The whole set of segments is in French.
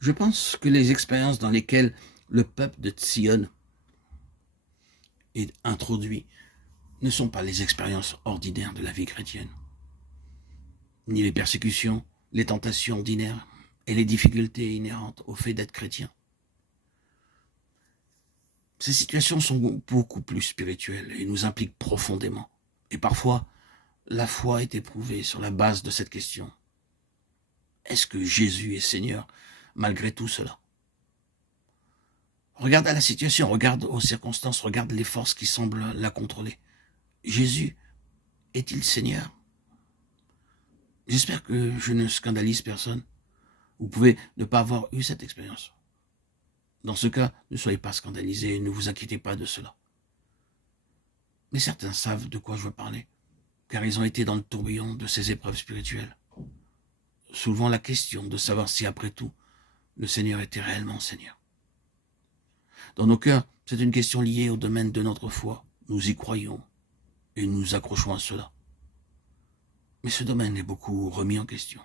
Je pense que les expériences dans lesquelles le peuple de Sion est introduit ne sont pas les expériences ordinaires de la vie chrétienne, ni les persécutions, les tentations ordinaires et les difficultés inhérentes au fait d'être chrétien. Ces situations sont beaucoup plus spirituelles et nous impliquent profondément. Et parfois, la foi est éprouvée sur la base de cette question. Est-ce que Jésus est Seigneur malgré tout cela? Regarde à la situation, regarde aux circonstances, regarde les forces qui semblent la contrôler. Jésus est-il Seigneur? J'espère que je ne scandalise personne. Vous pouvez ne pas avoir eu cette expérience. Dans ce cas, ne soyez pas scandalisés et ne vous inquiétez pas de cela. Mais certains savent de quoi je veux parler, car ils ont été dans le tourbillon de ces épreuves spirituelles, soulevant la question de savoir si, après tout, le Seigneur était réellement Seigneur. Dans nos cœurs, c'est une question liée au domaine de notre foi. Nous y croyons et nous nous accrochons à cela. Mais ce domaine est beaucoup remis en question.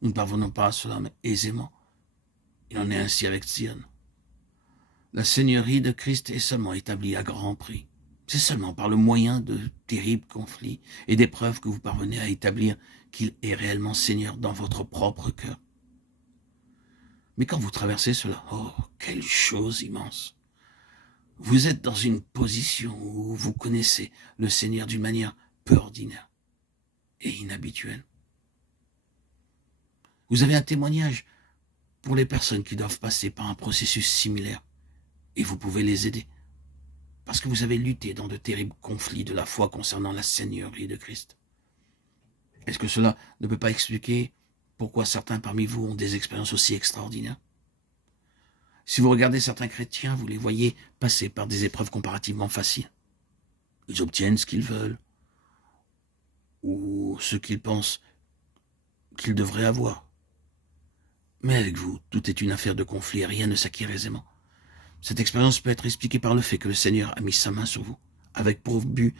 Nous ne parvenons pas à cela, mais aisément. Il en est ainsi avec Sion. La seigneurie de Christ est seulement établie à grand prix. C'est seulement par le moyen de terribles conflits et d'épreuves que vous parvenez à établir qu'il est réellement Seigneur dans votre propre cœur. Mais quand vous traversez cela, oh, quelle chose immense! Vous êtes dans une position où vous connaissez le Seigneur d'une manière peu ordinaire et inhabituelle. Vous avez un témoignage pour les personnes qui doivent passer par un processus similaire et vous pouvez les aider parce que vous avez lutté dans de terribles conflits de la foi concernant la Seigneurie de Christ. Est-ce que cela ne peut pas expliquer pourquoi certains parmi vous ont des expériences aussi extraordinaires? Si vous regardez certains chrétiens, vous les voyez passer par des épreuves comparativement faciles. Ils obtiennent ce qu'ils veulent ou ce qu'ils pensent qu'ils devraient avoir. Mais avec vous, tout est une affaire de conflit et rien ne s'acquiert aisément. Cette expérience peut être expliquée par le fait que le Seigneur a mis sa main sur vous, avec pour but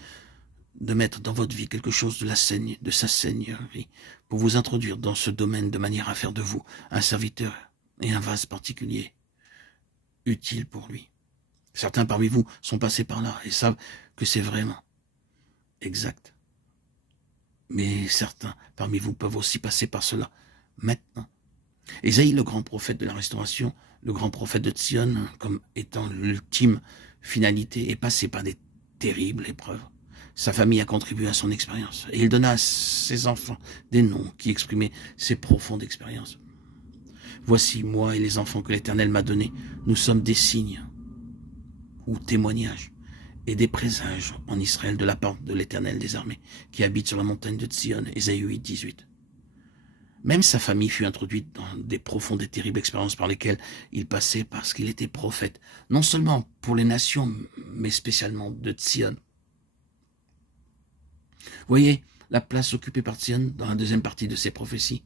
de mettre dans votre vie quelque chose de sa seigneurie, pour vous introduire dans ce domaine de manière à faire de vous un serviteur et un vase particulier, utile pour lui. Certains parmi vous sont passés par là et savent que c'est vraiment exact. Mais certains parmi vous peuvent aussi passer par cela maintenant. Ésaïe, le grand prophète de la Restauration, le grand prophète de Sion, comme étant l'ultime finalité, est passé par des terribles épreuves. Sa famille a contribué à son expérience, et il donna à ses enfants des noms qui exprimaient ses profondes expériences. Voici, moi et les enfants que l'Éternel m'a donnés, nous sommes des signes ou témoignages et des présages en Israël de la part de l'Éternel des armées, qui habite sur la montagne de Sion, Ésaïe 8, 18. Même sa famille fut introduite dans des profondes et terribles expériences par lesquelles il passait parce qu'il était prophète, non seulement pour les nations, mais spécialement de Sion. Voyez la place occupée par Sion dans la deuxième partie de ses prophéties.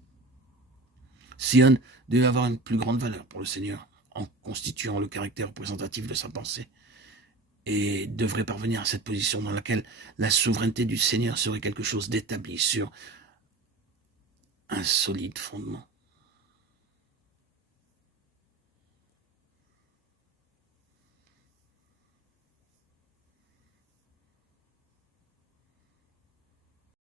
Sion devait avoir une plus grande valeur pour le Seigneur, en constituant le caractère représentatif de sa pensée, et devrait parvenir à cette position dans laquelle la souveraineté du Seigneur serait quelque chose d'établi sur un solide fondement.